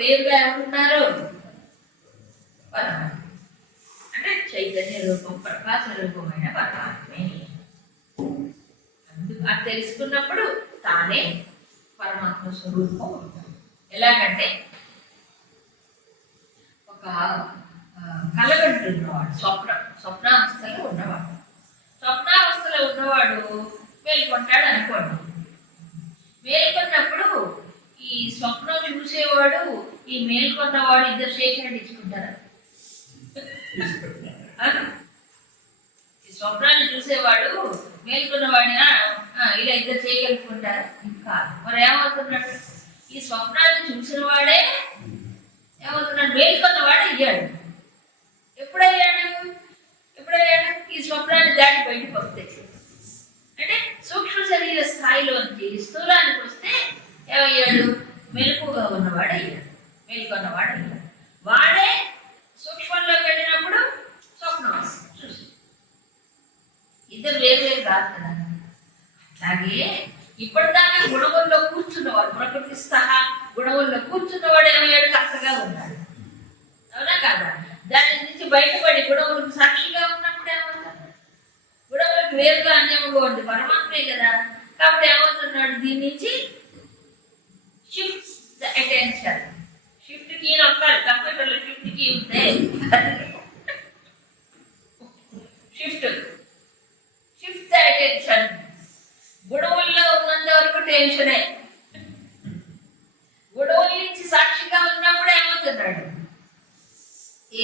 వేరుగా ఎవరున్నారు? పరమాత్మ. అంటే చైతన్య రూపం, ప్రకాశ రూపమైన పరమాత్మే. అందుకు అది తెలుసుకున్నప్పుడు తానే పరమాత్మ స్వరూపం ఉంటాడు. ఎలాగంటే ఒక కలగంటున్నవాడు, స్వప్నావస్థలో ఉన్నవాడు. స్వప్నావస్థలో ఉన్నవాడు మేల్కొంటాడు అనుకోండి. మేల్కొన్నప్పుడు ఈ స్వప్నం చూసేవాడు, ఈ మేల్కొన్నవాడు ఇద్దరు షేక్ హ్యాండ్ ఇచ్చుకుంటారా? ఈ స్వప్నాన్ని చూసేవాడు మేల్కొన్నవాడిని ఇలా ఇద్దరు చేయగలుగుకుంటారా? ఇంకా మరి ఏమవుతున్నట్టు? ఈ స్వప్నాన్ని చూసిన వాడే ఏమవుతున్నాడు? మేల్కొన్నవాడు అయ్యాడు. ఎప్పుడయ్యాడు? ఈ స్వప్నాన్ని దాటి బయటకు వస్తే, అంటే సూక్ష్మ శరీర స్థాయిలోంచి స్థూలానికి వస్తే ఏమయ్యాడు? మెలకుగా ఉన్నవాడు అయ్యాడు, మేల్కొన్నవాడు అయ్యాడు. వాడే సూక్ష్మంలోకి వెళ్ళినప్పుడు స్వప్నం చూసి ఇద్దరు వేరు కాదు కదా. అట్లాగే ఇప్పటిదాకా గుణముల్లో కూర్చున్నవాడు, ప్రకృతి సహా గుణముల్లో కూర్చున్నవాడు ఏమయ్యాడు? కర్తగా ఉన్నాడు. అవునా కాదా? దాని నుంచి బయటపడి గుణములకు సాక్షిగా ఉన్నప్పుడు ఏమవుతాడు? గుణములకు వేరుగా అన్యముగా ఉంది పరమాత్మే కదా. కాబట్టి ఏమవుతున్నాడు? దీని నుంచి షిఫ్ట్ అటెన్షన్. షిఫ్ట్ కీ నొక్కాలి కంప్యూటర్లో. షిఫ్ట్ కీ ఉంటే షిఫ్ట్ అటెన్షన్. గుణముల్లో ఉన్నంత వరకు టెన్షనే. గుణముల నుంచి సాక్షిగా ఉన్నప్పుడు ఏమవుతున్నాడు?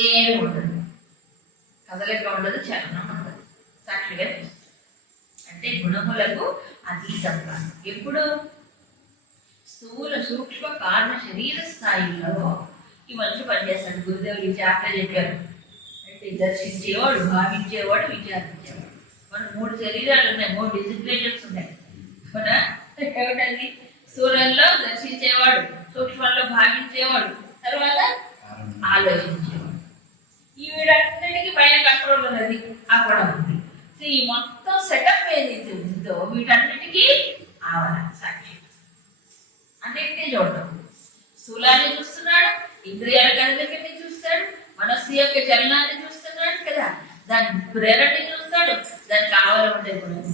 ఏమి ఉండదు, కదలిక ఉండదు, చలనం ఉండదు, సాక్షిగా అంటే గుణములకు అతీతంగా. ఎప్పుడు? స్థూల సూక్ష్మ కారణ శరీర స్థాయిలో ఈ మనిషి పనిచేస్తాడు. గురుదేవులు అట్లా చెప్పారు. అంటే దర్శించేవాడు, భావించేవాడు, విచారించేవాడు. మనకు 3 శరీరాలు ఉన్నాయి, 3 డిజిగ్నేషన్స్ ఉన్నాయి. అవునా? ఏమిటండి? స్థూలంలో దర్శించేవాడు, సూక్ష్మంలో భావించేవాడు, తర్వాత ఆలోచించేవాడు. ఈ వీటన్నిటికీ పైన కంట్రోల్ ఉన్నది అక్కడ ఉంది. సో ఈ మొత్తం సెటప్ ఏదైతే ఉందో వీటన్నిటికీ ఆవరణ సాక్షి. అన్నింటినీ చూడటం. స్థూలాన్ని చూస్తున్నాడు, ఇంద్రియాల కదలికని చూస్తాడు, మనస్సు యొక్క చలనాన్ని చూస్తున్నాడు కదా, దాని ప్రేరణని చూస్తాడు, దానికి ఆవరణ ఉండే గుణం.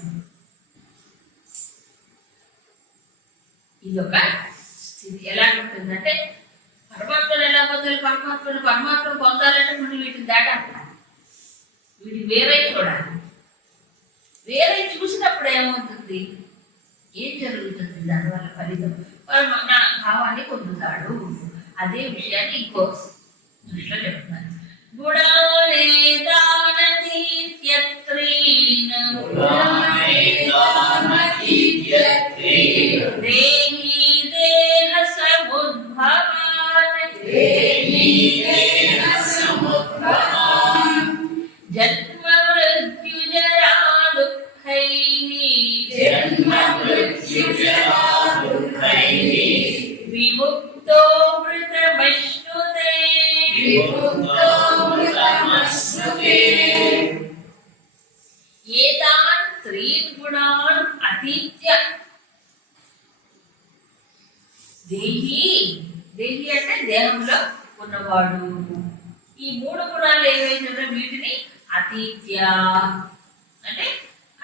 ఇది ఒక స్థితి. ఎలా ఉంటుందంటే పరమాత్మను ఎలా పొందాలి? పరమాత్మను పొందాలంటే మనం వీటిని దాటాలి, వీటిని వేరే చూడాలి. వేరే చూసినప్పుడు ఏమవుతుంది? ఏం జరుగుతుంది? దానివల్ల ఫలితం నా భావాన్ని పొందుతాడు. అదే విషయాన్ని ఇంకో దృష్టిలో చెప్తున్నాను. గుణాలే దానతీత్యత్రీన్ దేహి దేహ సముద్భవాన్ జన్మ మృత్యుజరా దుఃఖైః విముక్తో మృతమశ్నుతే ఏతాన్ త్రీన్ గుణాన్ అతీత్య దేహి అంటే దేహంలో ఉన్నవాడు. ఈ 3 గుణాలు ఏవైతే వీటిని అతీత్య అంటే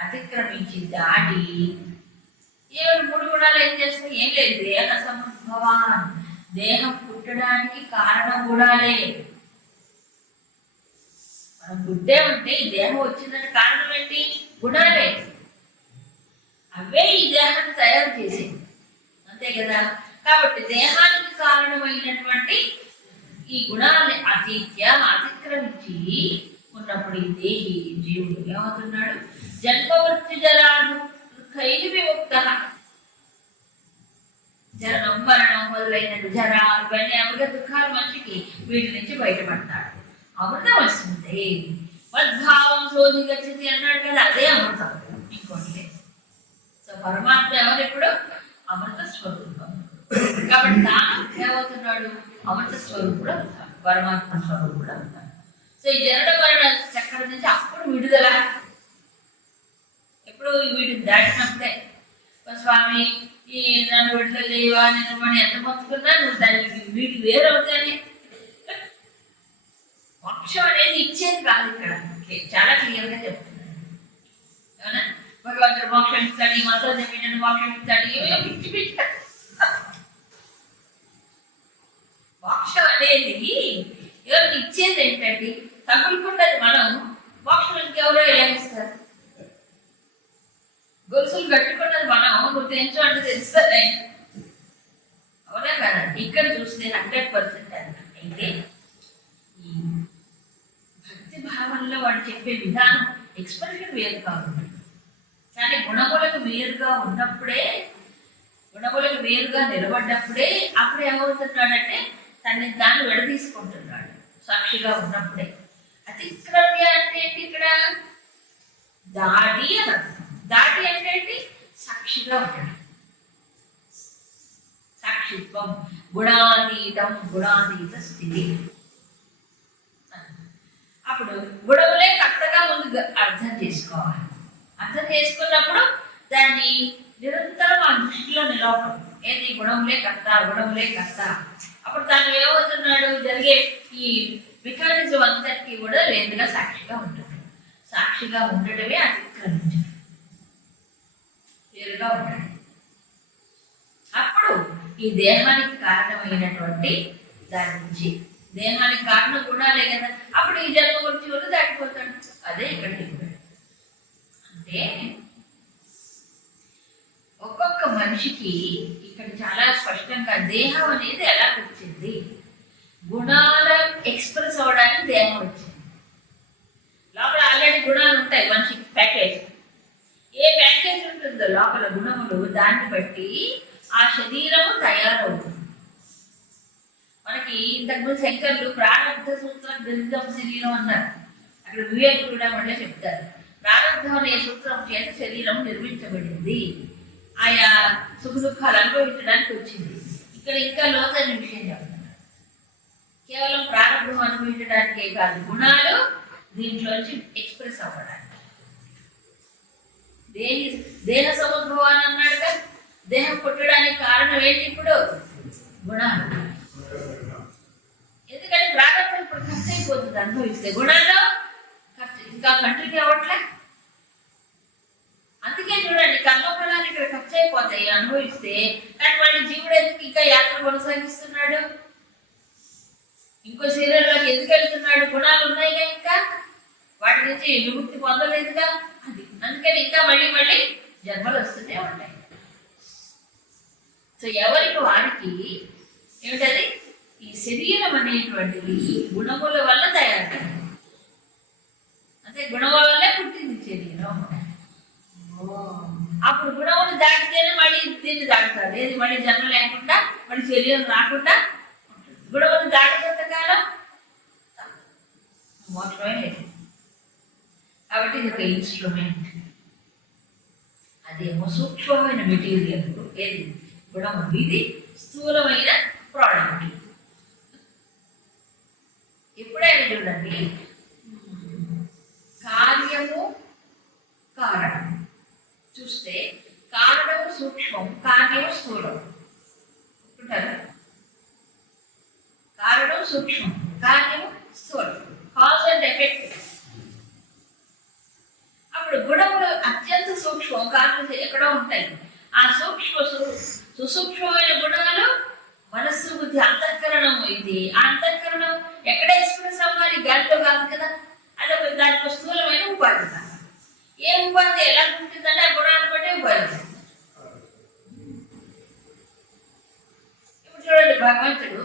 అతిక్రమించి దాటి. ఏ 3 గుణాలు ఏం చేస్తాయి? ఏం లేదు, దేహ సముద్భవాన్, దేహం పుట్టడానికి కారణం గుణాలే. మనం పుట్టే ఉంటే ఈ దేహం వచ్చిందని కారణం ఏంటి? గుణాలే. అవే ఈ దేహాన్ని తయారు చేసేది, అంతే కదా. కాబట్టి దేహానికి కారణమైనటువంటి ఈ గుణాన్ని అతిక్రమించి ఉన్నప్పుడు ఈ దేహి జీవుడు ఏమవుతున్నాడు? జన్మ మృత్యుజరా దుఃఖైః విముక్తః. జననం మరణం మొదలైన జరా ఇవన్నీ అమృత దుఃఖాలు మనిషికి, వీటి నుంచి బయటపడతాడు. అమృతం వస్తుంది. మద్భావం శోధి గచ్చతి అన్నాడు కదా, అదే అమృతం, ఇంకోటి లేదు. సో పరమాత్మ ఎవరు? ఇప్పుడు అమృత స్వరూపం. కాబట్టి తాను ఏమవుతున్నాడు? అమృత స్వరూపుడు అవుతాడు, పరమాత్మ స్వరూపుడు అవుతాడు. సో ఈ జనన మరణ చక్రం నుంచి అప్పుడు విడుదల. ఎప్పుడు? వీటిని దాటినప్పుడే. స్వామి ఈ నన్ను విడుదల చేయవా నేను అని ఎంత మొత్తుకున్నా నువ్వు దానికి వీటికి వేరవుతానే. మోక్షం అనేది ఇచ్చేది కాదు, ఇక్కడ చాలా క్లియర్గా చెప్తున్నాను. అవునా, భగవంతుడు మోక్షం ఇస్తాడు, ఈ మతం చెప్పినట్టు మోక్షం ఇస్తాడు, ఏమో పిచ్చి పిచ్చి. మోక్షం అనేది ఎవరికి ఇచ్చేది ఏంటండి? తగులుకున్నది మనం, మోక్షం ఇంకెవరో ఎలా ఇస్తారు? గొలుసులు కట్టుకున్నది మనం, నువ్వు తెలుసు అంటే తెలుస్తుంది. అవునా కదా? ఇక్కడ చూస్తే 100% అయితే ఈ భక్తి భావనలో వాడు చెప్పే విధానం ఎక్స్ప్రెషన్ వేరుగా ఉంటుంది. కానీ గుణములకు వేరుగా ఉన్నప్పుడే, గుణములకు వేరుగా నిలబడ్డప్పుడే అప్పుడు ఏమవుతున్నాడంటే తనని తాను విడదీసుకుంటున్నాడు సాక్షిగా ఉన్నప్పుడే. అతిక్రమ్య అంటే ఏంటి? ఇక్కడ దాటి అని అర్థం. దాటి అంటే ఏంటి? సాక్షిగా ఉండడం, సాక్షిత్వం, గుణాతీతం, గుణాతీత స్థితి. అప్పుడు గుణములే కర్తగా ముందు అర్థం చేసుకోవాలి. అర్థం చేసుకున్నప్పుడు దాన్ని నిరంతరం ఆ దృష్టిలో నిలవడం. ఏది? గుణములే కర్త, గుణములే కర్త. అప్పుడు తాను ఏమవుతున్నాడు? జరిగే ఈ మెకానిజం అంతటికీ కూడా లేదుగా సాక్షిగా ఉంటుంది. సాక్షిగా ఉండటమే అతిక్రమించడం, వేరుగా ఉండడం. అప్పుడు ఈ దేహానికి కారణమైనటువంటి దాని నుంచి, దేహానికి కారణం గుణాలే కదా, అప్పుడు ఈ జన్మ గురించి కూడా దాటిపోతాడు. అదే ఇక్కడ అంటే ఒక్కొక్క మనిషికి ఇక్కడ చాలా స్పష్టంగా దేహం అనేది ఎలా వచ్చింది, గుణాల ఎక్స్ప్రెస్ అవడానికి దేహం వచ్చింది. లోపల ఆల్రెడీ గుణాలు ఉంటాయి మనిషికి, ప్యాకేజ్. ఏ ప్యాకేజ్ ఉంటుందో లోపల గుణములు, దాన్ని బట్టి ఆ శరీరము తయారవుతుంది. మనకి ఇంతకుముందు శంకర్లు ప్రారంభ సూత్రం గణితం శరీరం అన్నారు. అక్కడ వివేకుడు కూడా మళ్ళీ చెప్తారు, ప్రారంభం అనే సూత్రం చేత శరీరం నిర్మించబడింది, ఆయా సుఖ దుఃఖాలు అనుభవించడానికి వచ్చింది. ఇక్కడ ఇంకా లోతైన విషయం చెప్తున్నారు. కేవలం ప్రారంభం అనుభవించడానికే కాదు, గుణాలు దీంట్లోంచి ఎక్స్ప్రెస్ అవ్వడానికి. దేహ సముద్భవాన్ని అన్నాడు కదా, దేహం పుట్టడానికి కారణం ఏంటి? ఇప్పుడు గుణాలు. ఎందుకంటే ప్రారంభం ఇప్పుడు ఖర్చు అయిపోతుంది అనుభవిస్తే, గుణాల్లో ఖర్చు ఇంకా కంటిన్యూ అవ్వట్లే. అందుకే చూడండి, కర్మఫలాలు ఇక్కడ ఖర్చు అయిపోతాయి అనుభవిస్తే. కానీ మళ్ళీ జీవుడు ఎందుకు ఇంకా యాత్ర కొనసాగిస్తున్నాడు? ఇంకో శరీరంలోకి ఎందుకు వెళ్తున్నాడు? గుణాలు ఉన్నాయిగా, ఇంకా వాటి నుంచి విముక్తి పొందలేదుగా. అది అందుకని ఇంకా మళ్ళీ మళ్ళీ జన్మలు వస్తూనే ఉంటాయి. సో ఎవరికి వారికి ఏమిటది? ఈ శరీరం అనేటువంటిది గుణముల వల్ల తయారైంది. అంటే గుణముల వల్లే పుట్టింది శరీరం. అప్పుడు గుణములు దాటితేనే మళ్ళీ దీన్ని దాటుతారు. ఏది? మళ్ళీ జన్మ లేకుండా, మళ్ళీ శరీరం రాకుండా. గుణములు దాటినంత కాలం మోక్షమే లేదు. కాబట్టి ఇది ఒక ఇన్స్ట్రుమెంట్. అదేమో సూక్ష్మమైన మెటీరియల్. ఏది? గుణము. ఇది స్థూలమైన ప్రోడక్ట్. ఎప్పుడైనా చూడండి, కార్యము కారణం చూస్తే కారణము సూక్ష్మం, కార్యము స్థూలం. కారణం సూక్ష్మం, కార్యము స్థూలం. Cause and effect. అప్పుడు గుణములు అత్యంత సూక్ష్మం, కారణం ఎక్కడో ఉంటాయి. ఆ సుసూక్ష్మమైన గుణాలు మనస్సు, బుద్ధి, అంతఃకరణము. ఇది ఆ అంతఃకరణం ఎక్కడ ఎక్స్ప్రెస్ అవ్వాలి? గాలిలో కాదు కదా. అదొక దాంట్లో స్థూలమైన ఉపాధి. ఏ ఉపాధి ఎలా ఉంటుందంటే ఆ గుణాన్ని బట్టే ఉపాధి. ఇప్పుడు చూడండి, భగవంతుడు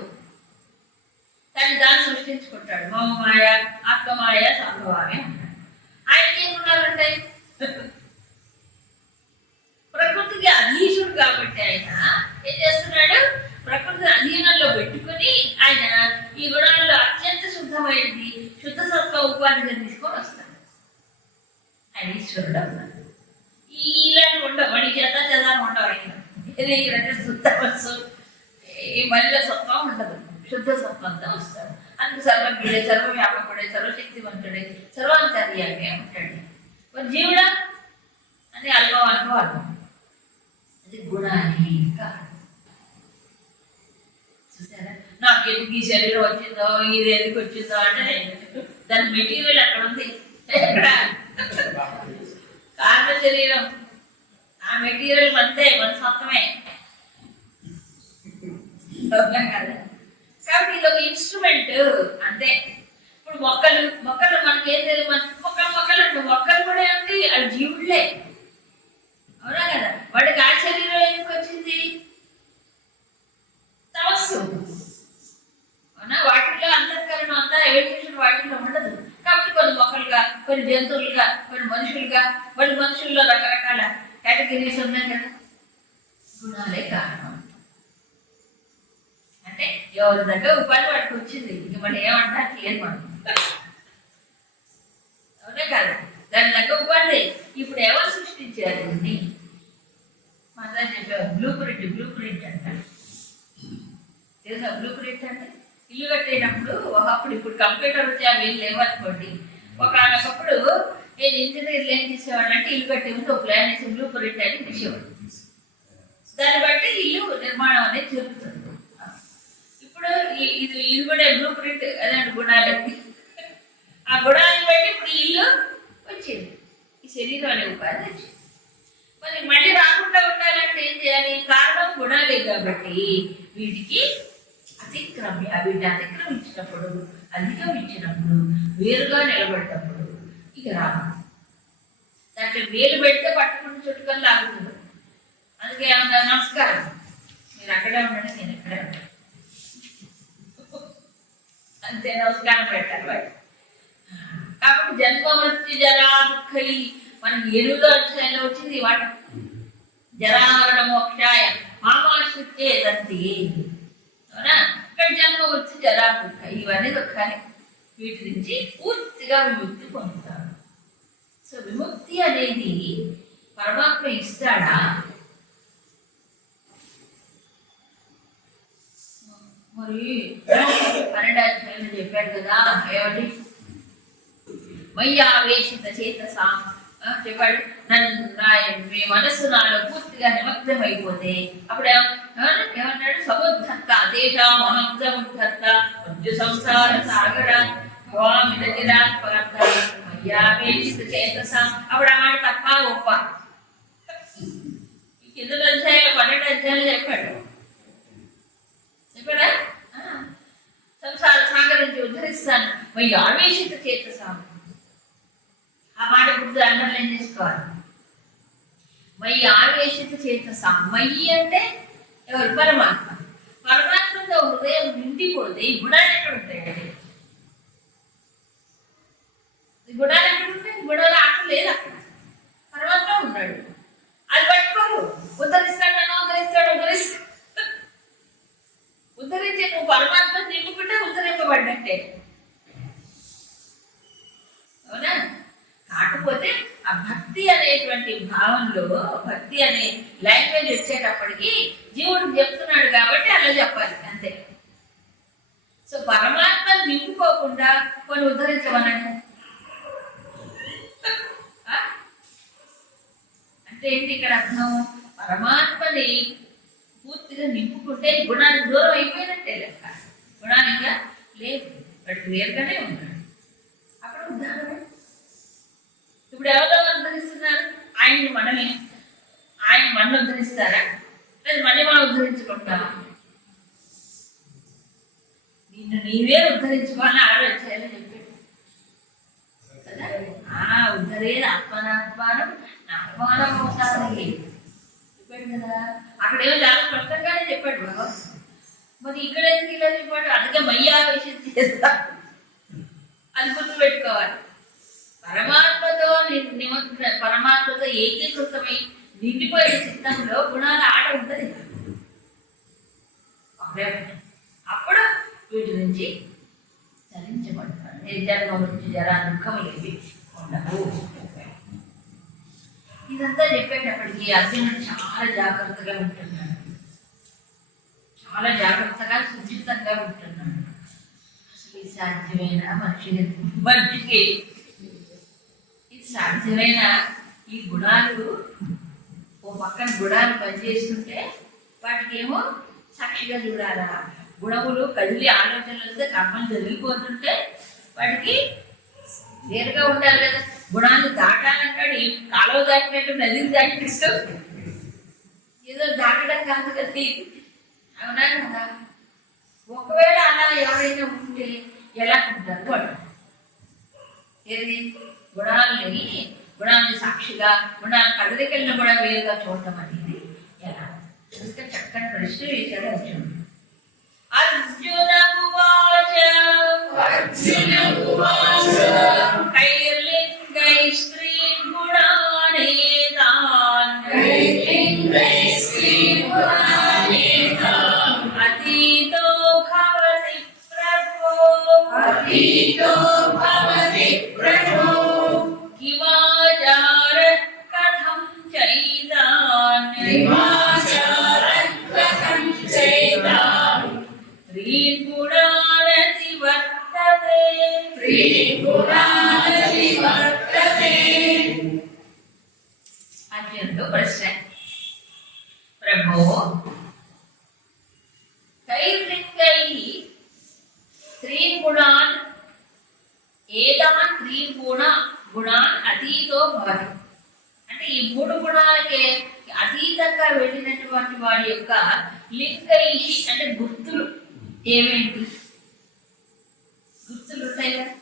తను దాన్ని సృష్టించుకుంటాడు. మమమాయ, ఆత్మమాయ, సంభవామి అంటాడు. ఆయనకి ఏం గుణాలు ఉంటాయి? ప్రకృతికి అధీశుడు కాబట్టి ఆయన ఏం చేస్తున్నాడు? ప్రకృతిని అధీనంలో పెట్టుకుని ఆయన ఈ గుణాల్లో అత్యంత శుద్ధమైనది, శుద్ధ సత్వ ఉపాధిగా తీసుకొని వస్తాడు. ఆయన ఈశ్వరుడు అన్నాడు. ఇలాంటి ఉండవు, వాడి చేత ఉండవు. ఆయన శుద్ధ వస్తు మళ్ళీ సత్వం ఉండదు, శుద్ధ సత్వంతో వస్తాడు. అందుకు సర్వజ్ఞుడే, సర్వవ్యాపకుడే, సర్వశక్తివంతుడే, సర్వాంతర్యామి ఉంటాడు. మరి జీవుడా అని అల్పం. అది గుణానికి కారణం. చూసారా, నాకు ఎందుకు ఈ శరీరం వచ్చిందో, ఇది ఎందుకు వచ్చిందో అంటే దాని మెటీరియల్ అక్కడ ఉంది. ఎక్కడ? కారణ శరీరం. ఆ మెటీరియల్ అంతే, మన సొంతమే కదా. కాబట్టి ఇది ఒక ఇన్స్ట్రుమెంట్ అంతే. ఇప్పుడు మొక్కలు మనకి ఏం తెలియదు, మొక్కలు అంటే మొక్కలు కూడా ఏమిటి, అది జీవుళ్ళే, అవునా కదా. వాడికి ఆ శరీరం ఎందుకు వచ్చింది? తమస్సు, అవునా. వాటిల్లో అంతఃకరణం అంతా ఎడ్యుకేషన్ వాటిల్లో ఉండదు. కాబట్టి కొన్ని మొక్కలుగా, కొన్ని జంతువులుగా, కొన్ని మనుషులుగా, కొన్ని మనుషుల్లో రకరకాల కేటగిరీస్ ఉన్నాయి కదా. గుణాలే కారణం. అంటే ఎవరి దగ్గర ఉపాధి వాడికి వచ్చింది, ఇంక మనం ఏమంటారు లేదు మనం, అవునా కదా. దాని దగ్గర ఉపాధి. ఇప్పుడు ఎవరు సృష్టించారు దీన్ని? మన చెప్పారు బ్లూ ప్రింట్ అంటారు. తెలుసా బ్లూ ప్రింట్ అంటే? ఇల్లు కట్టేటప్పుడు ఒకప్పుడు, ఇప్పుడు కంప్యూటర్ వచ్చి అవి ఏం లేవనుకోండి, ఒకప్పుడు నేను ఇంజనీర్లు ఏం తీసేవాడు అంటే ఇల్లు కట్టే ముందు ఒక ప్లాన్ వేసి బ్లూ ప్రింట్ అని తీసేవాడు. దాన్ని బట్టి ఇల్లు నిర్మాణం అనేది జరుగుతుంది. ఇప్పుడు ఇది కూడా బ్లూ ప్రింట్ అదే గుణాలకి. ఆ గుణాలను బట్టి ఇప్పుడు ఇల్లు వచ్చింది, ఈ శరీరం అనే ఉపాధి వచ్చింది. మరి మళ్ళీ రాకుండా ఉండాలంటే ఏం చేయాలి? కారణం గుణాలే కాబట్టి వీటికి వీటిని అతిక్రమించినప్పుడు, అధిగమించినప్పుడు, వేరుగా నిలబడ్డప్పుడు ఇక రాదు. దాంట్లో వేలు పెడితే పట్టుకుని చుట్టుకొని లాగుతుంది. అందుకే ఏమన్నా నమస్కారం, మీరు అక్కడే ఉండండి, నేను ఎక్కడే ఉంటాను అంతే, నమస్కారం పెట్టాలి వాడు. కాబట్టి జన్మ మృత్యు జరా దుఃఖై మనకి 8వ అధ్యాయంలో వచ్చింది వాట. జరామరణ మోక్షాయ మామాశ్రిత్యే తంతి, అవునా. ఇక్కడ జన్మ మృత్యు జరా దుఃఖ ఇవన్నీ దుఃఖాలే. వీటి నుంచి పూర్తిగా విముక్తి పొందుతాడు. సో విముక్తి అనేది పరమాత్మ ఇస్తాడా? మరి 12వ అధ్యాయంలో చెప్పాడు కదా, ఏమిటి? మయ్యావేశిత చేతసా చెప్పాడు. మీ మనస్సు నాలో పూర్తిగా నిమగ్నమైపోతే అప్పుడు ఏమన్నాడు? సముద్ధర్త దేశామహంసముద్ధర్త సంసార సాగర మయ్యావేశిత చేతసా. అప్పుడు ఆ మాట తప్ప గొప్ప. కింద అధ్యాయంలో 12వ అధ్యాయంలో చెప్పాడా? సంసార సాగర్ నుంచి ఉద్ధరిస్తాను మయ్యి ఆవేశిత చేతసా. ఆ మాట గుర్తు అండర్లైన్ చేసుకోవాలి. మయ్యి ఆవేశిత చేతసా. మయ్యి అంటే ఎవరు? పరమాత్మ. పరమాత్మతో హృదయం నిండిపోతే ఈ గుణాలు ఎక్కడ ఉంటాయండి? ఈ గుణాలు ఎక్కడ ఉంటాయి? గుణాలు ఆటలు లేదు అక్కడ. పరమాత్మ ఉన్నాడు, అది పట్టుకోరు. ఉద్ధరిస్తాడు, ఉద్ధరించి నువ్వు పరమాత్మ నింపుకుంటే ఉద్ధరింపబడ్డట్టే, అవునా. కాకపోతే ఆ భక్తి అనేటువంటి భావంలో, భక్తి అనే లాంగ్వేజ్ వచ్చేటప్పటికి జీవుడు చెప్తున్నాడు కాబట్టి అలా చెప్పాలి అంతే. సో పరమాత్మ నింపుకోకుండా కొన్ని ఉద్ధరించమనండి అంటే ఏంటి ఇక్కడ అర్థం? పరమాత్మని పూర్తిగా నింపుకుంటే గుణానికి దూరం అయిపోయినట్టే లెక్క. గుణానిగా లేదు, వాడికి వేరుగానే ఉన్నాడు. అప్పుడు ఉదాహరణ, ఇప్పుడు ఎవరో ఉద్ధరిస్తున్నారు? ఆయన్ని మనమే. ఆయన మన ఉద్ధరిస్తారా, లేదా మళ్ళీ మనం ఉద్ధరించుకుంటామా? నిన్ను నీవే ఉద్ధరించుకోవాలని ఆలోచించాలని చెప్పాడు కదా. ఉద్ధరేది ఆత్మనాత్మానం ఆత్మానం అవసరాలి చెప్పాడు కదా. అక్కడేమో చాలా స్పష్టంగానే చెప్పాడు బాబా. మరి ఇక్కడ ఎందుకు ఇలా చెప్పాడు? అందుకే మయ్యావేశం చేస్తా, అది గుర్తుపెట్టుకోవాలి. పరమాత్మతో పరమాత్మతో ఏకీకృతమై నిండిపోయే చిత్తంలో గుణాల ఆట ఉంటుంది. అప్పుడు వీటి నుంచి చలించబడతాడు. జన్మ మృత్యు జరా దుఃఖములేవి ఉండవు. ఇదంతా చెప్పేటప్పటికీ అర్జునుడు చాలా జాగ్రత్తగా ఉంటున్నాడు, చాలా జాగ్రత్తగా సుచితంగా ఉంటున్నాడు. అసలు ఇది సాధ్యమైన మనిషికి ఇది సాధ్యమైన ఈ గుణాలు ఓ పక్కన గుణాలు పనిచేస్తుంటే వాటికేమో సాక్షిగా చూడాలా, గుణములు కదిలి ఆలోచనలు వస్తే కర్మలు జరిగిపోతుంటే వాటికి వేరుగా ఉండాలి కదా. గుణాలు దాటాలంటాడు, కాలువ దాటినట్టు నదిని దాటినట్టు ఏదో దాటడం కాదు కదా ఇది. అవునా కదా? ఒకవేళ అలా ఎవరైనా ఉంటే ఎలా ఉంటారు వాళ్ళు? ఏది గుణాలని సాక్షిగా, గుణాల కదలికలను కూడా వేరుగా చూడటం అనేది ఎలా? ఇంకా చక్కని ప్రశ్న వేశాడు అర్జునుడు. కైర్లింగై స్త్రీ గుణానేతాన్ అతీతో భవతి ప్రభో కిమాచార కథం చైతాన్ త్రీన్ గుణానతి వర్తతే. అర్జునుడు ప్రశ్న, ప్రభో కైర్లింగై త్రీన్ గుణాన్ ఏతాన్ త్రీన్ గుణాన్ అతీతో భవతి. అంటే ఈ మూడు గుణాలకే అతీతంగా వెళ్ళినటువంటి వాడి యొక్క లింగైషి అంటే గుర్తులు ఏమేంటి? గుర్తులు ఉంటాయి కదా.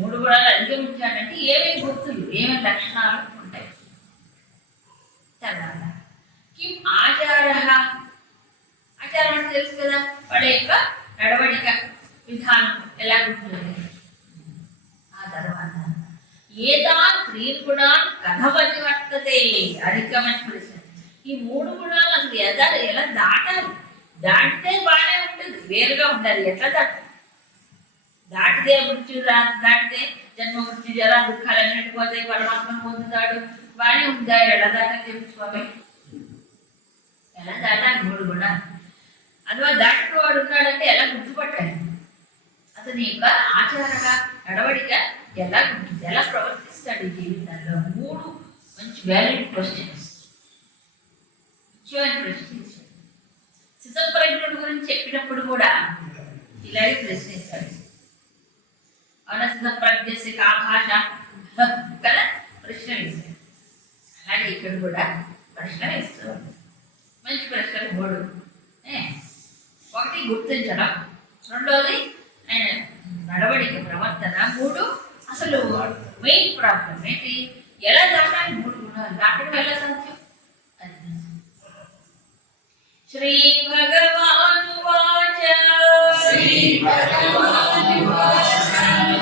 మూడు గుణాలు అధిగమించాలంటే ఏమేమి గుర్తులు, ఏమేమి లక్షణాలు ఉంటాయి? తర్వాత కిం ఆచారం అంటే తెలుసు కదా, వాడి యొక్క నడవడిక విధానం ఎలా ఉంటుంది. ఆ తర్వాత ఏతాన్ త్రీన్ గుణాన్ కథమని వర్తతే. అధికమైన ప్రశ్న. ఈ మూడు గుణాలు అసలు ఎలా దాటాలి? దాటితే బాగానే ఉంటుంది, వేరుగా ఉండాలి. ఎట్లా దాటితే మృత్యు దాటితే జన్మ మృత్యు జరా దుఃఖాలు అన్నిటి పోతాయి, పరమాత్మను పొందుతాడు, బాగానే ఉందా? ఎలా దాటాలి తెలుసుకోవాలి. ఎలా దాటాలి మూడు గుణాలు? అథవా దాటిన వాడు ఉన్నాడంటే ఎలా గుర్తుపట్టాలి? అతని యొక్క ఆచారంగా నడవడిక ఎలా ఉంటుంది, ఎలా ప్రవర్తిస్తాడు ఈ జీవితంలో? మూడు మంచి వ్యాలిడ్ క్వశ్చన్స్, ముఖ్యమైన ప్రశ్నించాడు. సిద్ధప్రజ్ఞుడి గురించి చెప్పినప్పుడు కూడా ఇలాగే ప్రశ్నిస్తాడు. అవునా? సిద్ధప్రజ్ఞస్య కా భాష కదా ప్రశ్న వేశాడు. అలాగే ఇక్కడ కూడా ప్రశ్న వేస్తాడు. మంచి ప్రశ్నలు మూడు. ఒకటి గుర్తించడం, రెండోది నడవడిక ప్రవర్తన, మూడు అసలు మెయిన్ ప్రాబ్లం ఏంటి? ఎలా దాటాలి మూడు గుణాలు? దాటడం ఎలా సాధ్యం? శ్రీ భగవానువాచ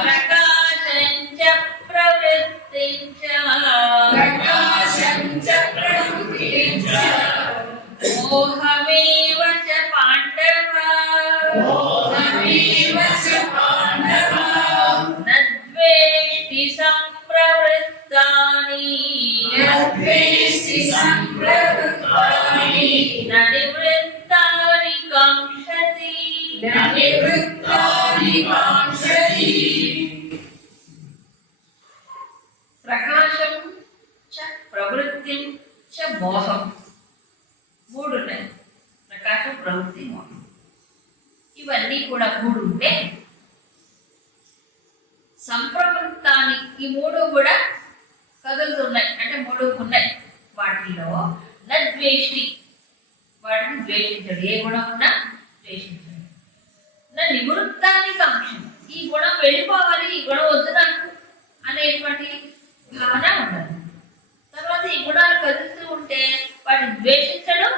ప్రకాశంచ ప్రవృత్తించ మోహమేవ చ పాండవ నద్వేష్టి సంప్రవృత్తాని ననివృత్తాని కాంక్షతి. ప్రకాశం చ ప్రవృత్తి చ మోహం, మూడు ఉన్నాయి. ప్రకాశం, ప్రవృత్తి, మోహం. ఇవన్నీ కూడా మూడు ఉంటే సంప్రవృత్తాన్ని, ఈ మూడు కూడా కదులుతున్నాయి అంటే మూడు ఉన్నాయి. వాటిలో నద్వేష్టి, వాటిని ద్వేషించడు. ఏ గుణం ఉన్నా ద్వేషించడు. నా నివృత్తాన్ని కాంక్షం, ఈ గుణం వెళ్ళిపోవాలి, ఈ గుణం వద్దు నాకు అనేటువంటి భావన ఉండదు. తర్వాత ఈ గుణాలు కదులుతూ ఉంటే వాటిని ద్వేషించడం,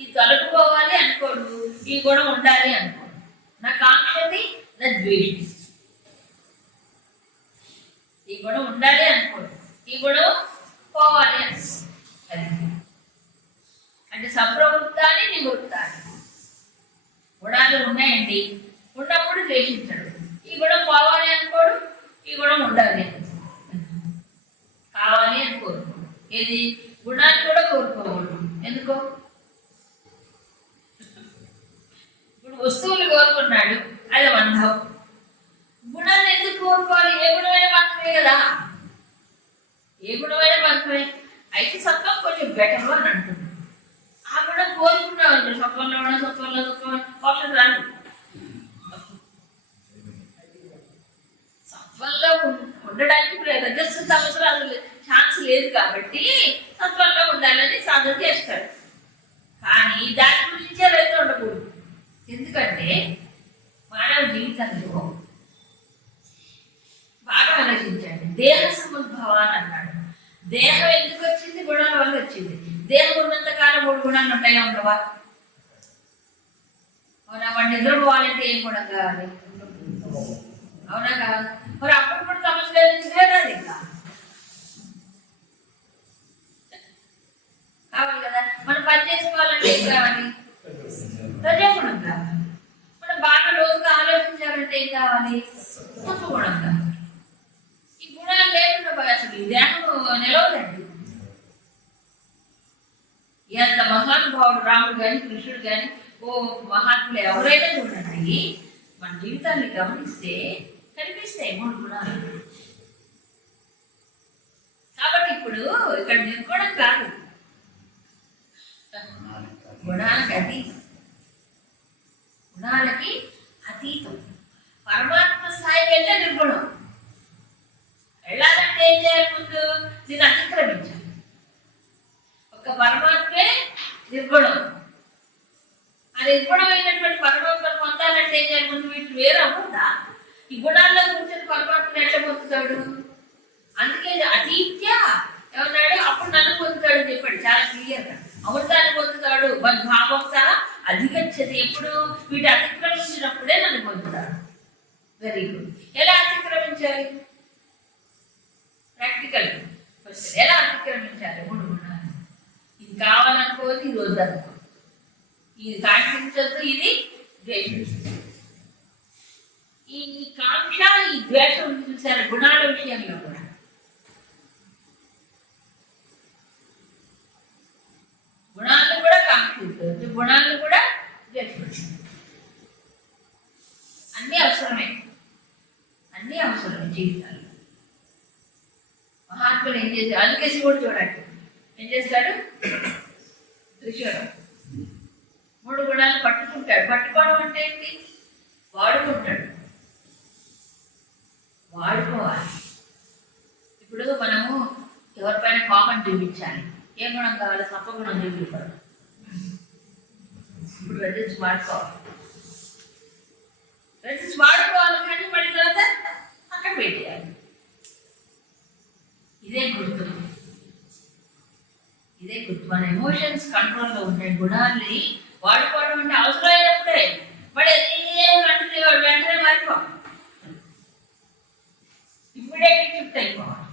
ఈ తొలగిపోవాలి అనుకోడు, ఈ గుణం ఉండాలి అనుకోడు. నా కాంక్షని నా ద్వేషి, ఈ గుణం ఉండాలి అనుకోడు, ఈ గుణం పోవాలి అనుకో. అది అంటే సంప్రవృత్తాన్ని నివృత్తాన్ని. గుణాలు ఉన్నాయండి, ఉన్నప్పుడు ద్వేషించడు. ఈ గుణం పోవాలి అనుకోడు, ఈ గుణం ఉండాలి కావాలి అని కోరుకోడు. ఏది గుణాన్ని కూడా కోరుకోకూడదు. ఎందుకో? ఇప్పుడు వస్తువులు కోరుకున్నాడు, అది బంధం. గుణాన్ని ఎందుకు కోరుకోవాలి? ఏ గుణమైన బంధమే కదా, ఏ గుణమైన బంధమే. అయితే సత్వం కొంచెం బెటర్ అని అంటున్నాడు. ఆ కూడా కోరుకున్నాడు సత్వంలో కూడా సత్వం ఆప్షన్ రాదు. సత్వంలో ఉండడానికి రజస్సు అవసరాలు ఛాన్స్ లేదు కాబట్టి సత్వంలో ఉండాలని సాధన చేస్తాడు. కానీ దాని గురించే రైతు ఉండకూడదు. ఎందుకంటే మానవ జీవితంలో బాగా ఆలోచించండి. దేహ సముద్భవ అని అన్నాడు. దేహం ఎందుకు వచ్చింది? గుణాల వల్ల వచ్చింది. దేహం ఉన్నంత కాలం 3 గుణాలు ఉంటాయా ఉండవా? అవునా? వాడు నిద్రపోవాలంటే ఏం గుణం కావాలి? అవునా కాదు? మరి అప్పుడు కూడా సమస్య లేదు ఇంకా కావాలి కదా. మనం పని చేసుకోవాలంటే ఏం కావాలి? రజోగుణం కావాలి. మనం బాగా రోజుగా ఆలోచించాలంటే ఏం కావాలి? సత్వగుణం కావాలి. ఈ గుణాలు లేకుండా అసలు ఈ దేహం నిలవదండి. ఎంత మహానుభావుడు రాముడు కానీ కృష్ణుడు కానీ మహాత్ములు ఎవరైనా చూడండి, మన జీవితాన్ని గమనిస్తే కనిపిస్తాయి 3 గుణాలు. కాబట్టి ఇప్పుడు ఇక్కడ నిర్గుణం కాదు, గుణాలకి అతీతం. గుణాలకి అతీతం. పరమాత్మ స్థాయికి వెళ్తే నిర్గుణం. వెళ్ళాలంటే ఏం చేయాలి? ముందు దీన్ని అతిక్రమించాలి. ఒక పరమాత్మే నిర్గుణం. ఆ నిర్గుణమైనటువంటి పరమాత్మను పొందాలంటే ఏం చేయాలి? ముందు వీటి వేరు అవ్వదా? ఈ గుణాల్లో కూర్చొని పరమాత్మను ఎట్లా పొందుతాడు? అందుకే అతీత్య ఏమన్నాడు? అప్పుడు నన్ను పొందుతాడు అని చెప్పాడు చాలా క్లియర్గా. అమృతాన్ని పొందుతాడు. భావం సహా అధిగచ్చది. ఎప్పుడు వీటి అతిక్రమించినప్పుడే నన్ను పొందుతాడు. Very good. ఎలా అతిక్రమించాలి? Practical question. ఎలా అతిక్రమించాలి? 3 గుణాలు. ఇది కావాలనుకోవద్దు, ఇది వద్దనుకో. ఇది కాంక్షించద్దు, ఇది ద్వేషించదు. ఈ కాంక్ష, ఈ ద్వేషం చూసారు గుణాల విషయంలో కూడా. గుణాలను కూడా కాంక్షించవచ్చు, గుణాలను కూడా ద్వేషించవచ్చు. అన్నీ అవసరమే, అన్నీ అవసరమే జీవితాలు. మహాత్ములు ఏం చేశారు? అందుకే శివుడు చూడండి ఏం చేస్తాడు? త్రిశూలం 3 గుణాలు పట్టుకుంటాడు. పట్టుకోవడం అంటే ఏంటి? వాడుకుంటాడు. వాడుకోవాలి. ఇప్పుడు మనము ఎవరిపైన కోపం చూపించాలి. ఏ గుణం కావాలి? సత్వగుణం చూపించాలి. ఇప్పుడు రజస్ వాడుకోవాలి. రజస్ వాడుకోవాలి కానీ మళ్ళీ తర్వాత అక్కడ పెట్టేయాలి. ఇదే గుర్తు. ఇదే గుర్తు. మన ఎమోషన్స్ కంట్రోల్లో ఉంటాయి. గుణాల్ని వాడుకోవడం అంటే అవసరమైనప్పుడే. వాడు అంటే వాడు వెంటనే మారిపోవాలి. ఇమ్మీడియట్లీ షిఫ్ట్ అయిపోవాలి.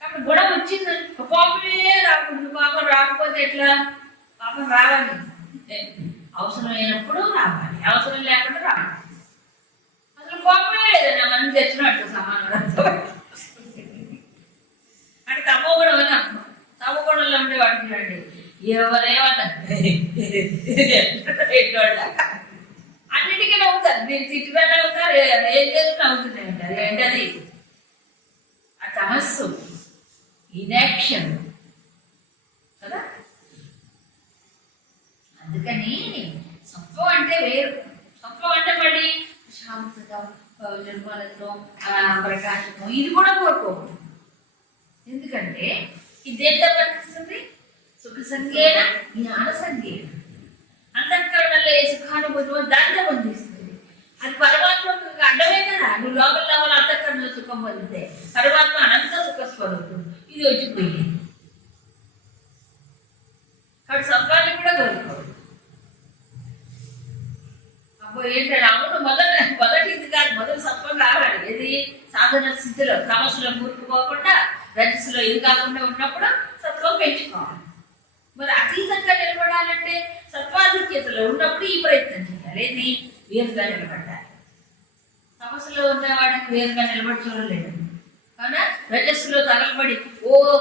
కాబట్టి గుణం వచ్చింది. పాపమే రాకూడదు. పాపం రాకపోతే ఎట్లా? పాపం రావాలి. అవసరమైనప్పుడు రావాలి, అవసరం లేకుండా రావాలి. అసలు పాపమే లేదన్నా మనం తెచ్చినట్టు సమానం. అంటే తమో గుణం అని అర్థం. తమో గుణంలో ఉండే వాడికి చూడండి ఎవరేమన్నా అన్నిటికీ నవ్వుతారు. మీరు తిట్టినా నవ్వుతారు, ఏం చేసి నవ్వుతున్నాయి అంటారు. ఏంటది? ఆ తమస్సు, ఇనాక్షన్ కదా. అందుకని సత్వం అంటే వేరు. సత్వం అంటే మళ్ళీ శాంతత, నిర్మలత్వం, ప్రకాశత్వం, ఇది కూడా కోరుకోము. ఎందుకంటే ఇది దేంతో బంధిస్తుంది? సుఖ సంజ్ఞేన జ్ఞాన సంజ్ఞేన. అంతఃకరణలో ఏ సుఖానుభూతి దాంతో బంధిస్తుంది. అది పరమాత్మకు అడ్డమే కదా. నువ్వు లోపల అంతఃకరణలో సుఖం పొందితే పరమాత్మ అనంత సుఖ స్వరూపుడు. ఇది వచ్చిపోయింది. కాబట్టి సత్వాన్ని కూడా కోరుకోవాలి. అబ్బో ఏంటంటే అవును మొదటి ఇది కాదు. మొదటి సత్వం కావాలి. ఇది సాధన స్థితిలో తమస్సులో కూరుకుపోకుండా రజస్సులో ఇది కాకుండా ఉన్నప్పుడు సత్వం పెంచుకోవాలి. మరి అతీతంగా నిలబడాలంటే సత్వాధిక్యతలో ఉన్నప్పుడు ఈ ప్రయత్నం చేయాలి. ఏది? వేరుగా నిలబడాలి. తమస్సులో ఉన్నవాడికి వేరుగా నిలబడి చూడలేదు. అవునా? రజస్సులో తగలబడి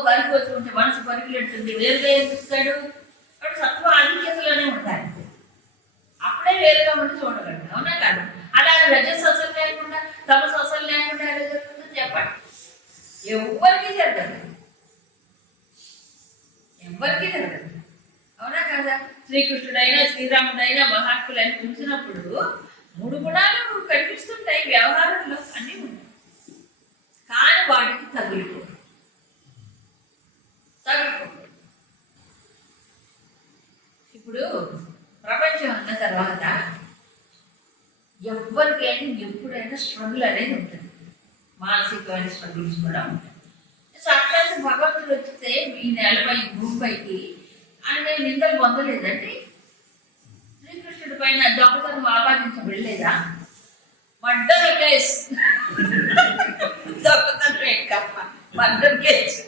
పరిపోతూ ఉంటే మనసు పరికిలెడుతుంది. వేరుగా ఏమిస్తాడు? కాబట్టి సత్వ ఆధిక్యతలోనే ఉండాలి. అప్పుడే వేరుగా ఉండి చూడగలడు. అవునా కాదు? అలాగే రజస్సు అసలు లేకుండా తమస్సు అసలు లేకుండా ఎలా జరుగుతుందని చెప్పండి. ఎవరికి జరగదు. ఎవ్వరికీ జరగదు. అవునా కదా? శ్రీకృష్ణుడైనా శ్రీరాముడైనా మహాత్ములని చూసినప్పుడు 3 గుణాలు కనిపిస్తుంటాయి, వ్యవహారంలో అన్నీ ఉంటాయి. కానీ వాటికి తగులుకో. ఇప్పుడు ప్రపంచం అన్న తర్వాత ఎవరికైనా ఎప్పుడైనా స్ట్రగుల్ అనేది ఉంటుంది, మానసికమైన స్ట్రగుల్స్ కూడా ఉంటాయి. సాక్షాత్ భగవంతుడు వచ్చితే ఈ నేలపై భూమిపైకి ఆయన నిందలు పొందలేదండి. శ్రీకృష్ణుడి పైన దొంగతనం ఆపాదించబడలేదా? మర్డర్ కేసు, దొంగతనం ఎక్కమ్మ మర్డర్ కేసు.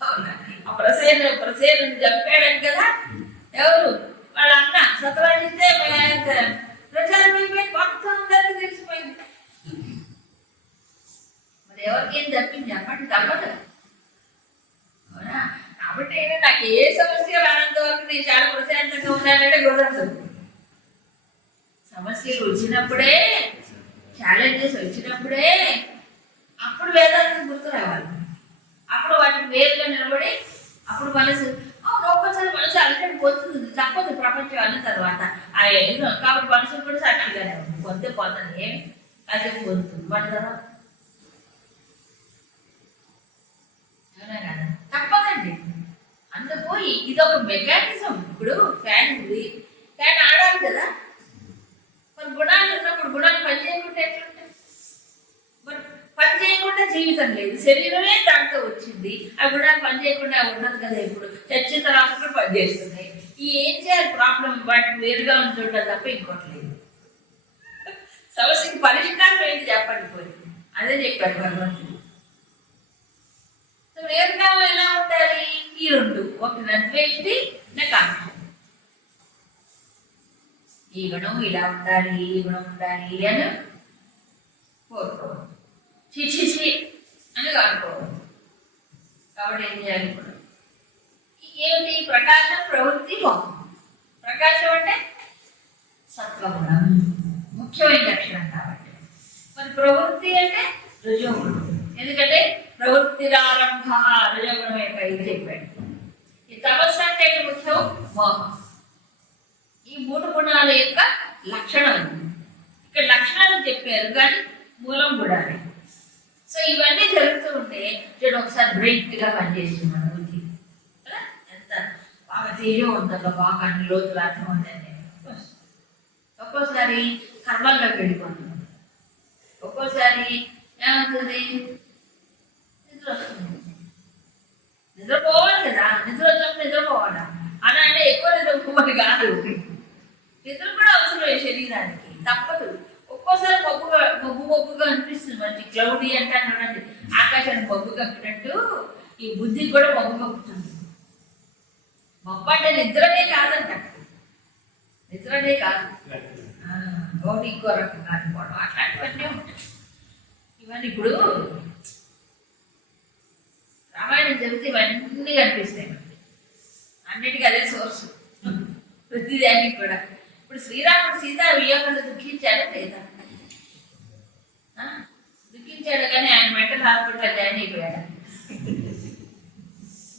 అవునా? ఆ ప్రసేను చంపాడని కదా, ఎవరు వాళ్ళ అన్న సతరాజిస్తే ప్రచారం అయిపోయింది, మొత్తం అందరికీ తెలిసిపోయింది. మరి ఎవరికేం తప్పింది చెప్పండి, తప్పదు. అవునా? కాబట్టి నాకు ఏ సమస్య రానంత వరకు నేను చాలా ప్రశాంతంగా ఉండాలంటే కుదరదు. సమస్యలు వచ్చినప్పుడే, ఛాలెంజెస్ వచ్చినప్పుడే అప్పుడు వేదాంతం గుర్తు రావాలి. అప్పుడు వాటిని వేరుగా నిలబడి అప్పుడు మనసు ఒక్కొక్కసారి మనసు అలజడి పోతుంది, తప్పదు ప్రపంచం అన్న తర్వాత. కాబట్టి మనసు కూడా సాక్షిగానే ఉంది, పొందే పోతుంది, ఏమి కాసేపు పోతుంది మన తర్వాత. అవునా కదా? తప్పదండి. అందుపోయి ఇదొక మెకానిజం. ఇప్పుడు ఫ్యాన్ ఉంది, ఫ్యాన్ ఆడాలి కదా. మరి గుణాలు ఉన్నప్పుడు గుణాలు పని చేయకుండా ఎట్లుంటాయి? మరి పని చేయకుండా జీవితం లేదు, శరీరమే దాంతో వచ్చింది. ఆ గుణాలు పని చేయకుండా ఉండదు కదా. ఇప్పుడు చచ్చిన తర్వాత కూడా పని చేస్తున్నాయి. ఈ ఏం చేయాలి? ప్రాబ్లం వాటిని వేరుగా ఉంటుంటా తప్ప ఇంకోటి లేదు. సమస్యకి పరిష్కారం ఏంటి చెప్పండి పోయి, అదే చెప్పాడు భగవంతుడు. వేరుగా ఎలా ఉండాలి? ఈ 2, ఒక నద్వేష్టి నా కాంక్ష. ఈ గుణం ఇలా ఉండాలి, ఈ గుణం ఉండాలి అని కోరుకోవద్దు, చిచి అని కానుకోవద్దు. కాబట్టి ఏం చేయాలి? ఇప్పుడు ఏమిటి? ప్రకాశం, ప్రవృత్తి, మోహం. ప్రకాశం అంటే సత్వగుణం, ముఖ్యమైన లక్షణం కాబట్టి. మరి ప్రవృత్తి అంటే రజోగుణం, ఎందుకంటే ప్రవృత్తిరారంభ రజోగుణం యొక్క ఇది చెప్పాడు. ఈ తపస్సు అంటే ముఖ్యం మోహం. ఈ 3 గుణాల యొక్క లక్షణాలు ఇక్కడ లక్షణాలు చెప్పారు, కానీ మూలం కూడా. సో ఇవన్నీ జరుగుతూ ఉంటే చూడు, ఒకసారి బ్రైట్గా పనిచేస్తున్నాను బుద్ధి కదా, ఎంత బాగా తేజవంతంగా బాగా అన్ని లోతులు అర్థం ఉందండి. ఒక్కోసారి కర్మల్లోకి వెళ్ళిపోతున్నాం, ఒక్కోసారి ఏమవుతుంది? నిద్ర వస్తుంది. నిద్రపోవాలి కదా, నిద్ర వచ్చినప్పుడు నిద్రపోవాలా? అలా అంటే ఎక్కువ నిద్రపోవాలి కాదు, నిద్ర కూడా అవసరం శరీరానికి, తప్పదు. ఒక్కోసారి మబ్బుగా అనిపిస్తుంది మనకి, క్లౌడీ అంటే అన్నాడండి, ఆకాశానికి మబ్బు కప్పినట్టు ఈ బుద్ధికి కూడా మబ్బు కప్పుతుంది. మబ్బు అంటే నిద్రనే కాదంట, నిద్రనే కాదు, ఒకటి ఇంకో రకంగా అనుకోవడం, అట్లాంటివన్నీ ఉంటాయి. ఇవన్నీ ఇప్పుడు రామాయణం జరిగితే ఇవన్నీ కనిపిస్తాయి, అన్నిటికీ అదే సోర్స్, ప్రతిదానికి కూడా. ఇప్పుడు శ్రీరాముడు సీత వియోగంలో దుఃఖించాడా లేదా? దుఃఖించాడు, కానీ ఆయన మెంటల్ హాస్పిటల్ జాయిన్ అయిపోయాడు.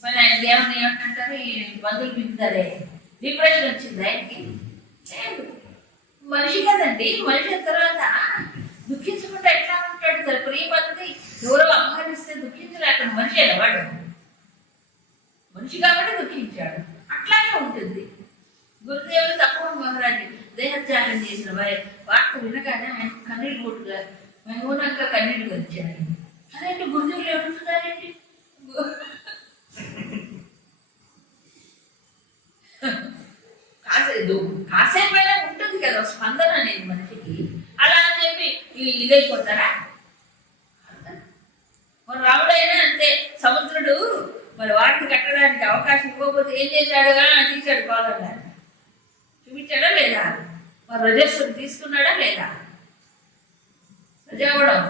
మరి ఆయన దేవుని ఏమంటారు, ఈ మందులు పిలుతారే, డిప్రెషన్ వచ్చింది ఆయనకి? లేదు, మనిషి కదండి. మనిషి తర్వాత దుఃఖించకుండా ఎట్లా ఉంటాడు? సార్ ప్రియమంది ఎవరో అపహరిస్తే దుఃఖించలేక మనిషి వాడు, మనిషి కాబట్టి దుఃఖించాడు. అట్లాగే ఉంటుంది. గురుదేవులు తక్కువ మహారాజు దేహత్యాగం చేసిన వార్త వినగానే ఆయన కన్నీళ్ళు కొట్టుగా మౌనంగా కన్నీళ్ళు వచ్చారు. అదేంటి గురుదేవులు ఏమంటున్నారేంటి? కాసేపైనా ఉంటుంది కదా స్పందన అనేది మనిషికి. అలా అని చెప్పి ఇదైపోతారా? మరి రాముడైనా అంతే, సముద్రుడు మరి వాటిని కట్టడానికి అవకాశం ఇవ్వకపోతే ఏం చేశాడు? తీశాడు కోదండా, చూపించాడా లేదా? మరి రజస్సును తీసుకున్నాడా లేదా? రజాగుణం